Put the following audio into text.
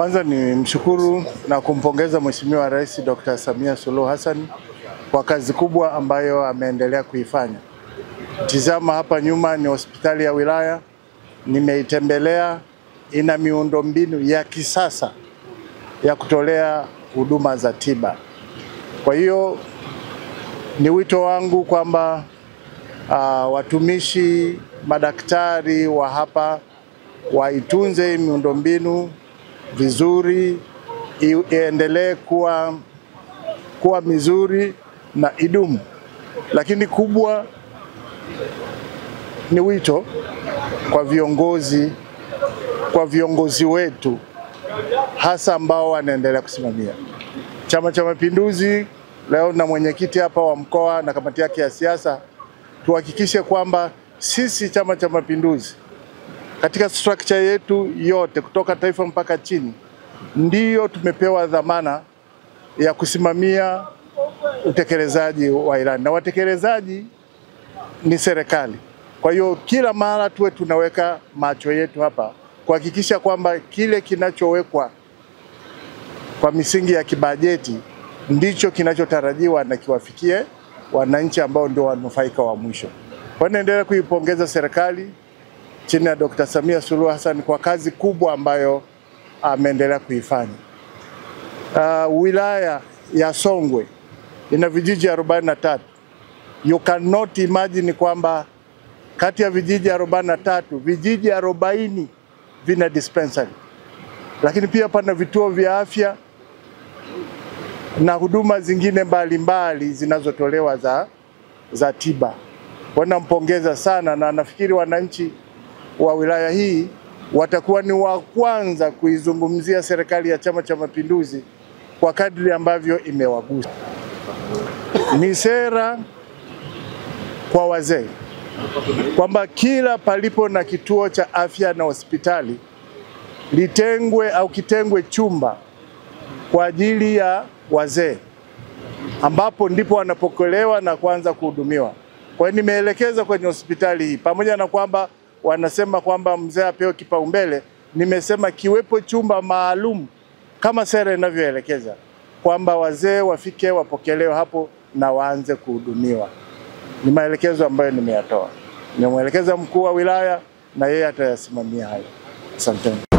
Kwanza ni mshukuru na kumpongeza Mheshimiwa Rais Dr. Samia Suluhu Hassan kwa kazi kubwa ambayo ameendelea kuifanya. Tizama hapa nyuma ni hospitali ya wilaya, nimeitembelea, ina miundombinu ya kisasa ya kutolea huduma za tiba. Kwa hiyo ni wito wangu kwamba watumishi, madaktari wa hapa waitunze miundombinu vizuri, iendelee kuwa mizuri na idumu. Lakini kubwa ni wito kwa viongozi wetu hasa ambao wanaendelea kusimamia Chama cha Mapinduzi. Leo na mwenyekiti hapa wa mkoa na kamati yake ya siasa, tuhakikishe kwamba sisi Chama cha Mapinduzi katika structure yetu yote kutoka taifa mpaka chini ndiyo tumepewa dhamana ya kusimamia utekelezaji wa ilani, na watekelezaji ni serikali. Kwa hiyo kila mara tuwe tunaweka macho yetu hapa kuhakikisha kwamba kile kinachowekwa kwa misingi ya kibajeti ndicho kinachotarajiwa na kiwafikie wananchi ambao ndio wanufaika wa mwisho. Kwa hiyo naendelea kuipongeza serikali chini ya Dr. Samia Suluhu Hassan kwa kazi kubwa ambayo ameendelea kuifanya. Wilaya ya Songwe ina vijiji 43. You cannot imagine kwamba kati ya vijiji 43, vijiji 40 vina dispensary. Lakini pia pana vituo vya afya na huduma zingine mbalimbali zinazotolewa za tiba. Nampongeza sana na nafikiri wananchi wa wilaya hii watakuwa ni wa kwanza kuizungumzia serikali ya Chama cha Mapinduzi kwa kadri ambavyo imewagusa. Ni sera kwa wazee kwamba kila palipo na kituo cha afya na hospitali litengwe au kitengwe chumba kwa ajili ya wazee, ambapo ndipo wanapokelewa na kuanza kuhudumiwa. Kwa hiyo nimeelekeza kwenye hospitali hii, pamoja na kwamba wanasema kwamba mzee apewe kipaumbele, nimesema kiwepo chumba maalum kama sera inavyoelekeza kwamba wazee wafike wapokelewe hapo na waanze kuhudumiwa. Ni maelekezo ambayo nimeyatoa. Nimemwelekeza mkuu wa wilaya na yeye atayasimamia hayo. Asante.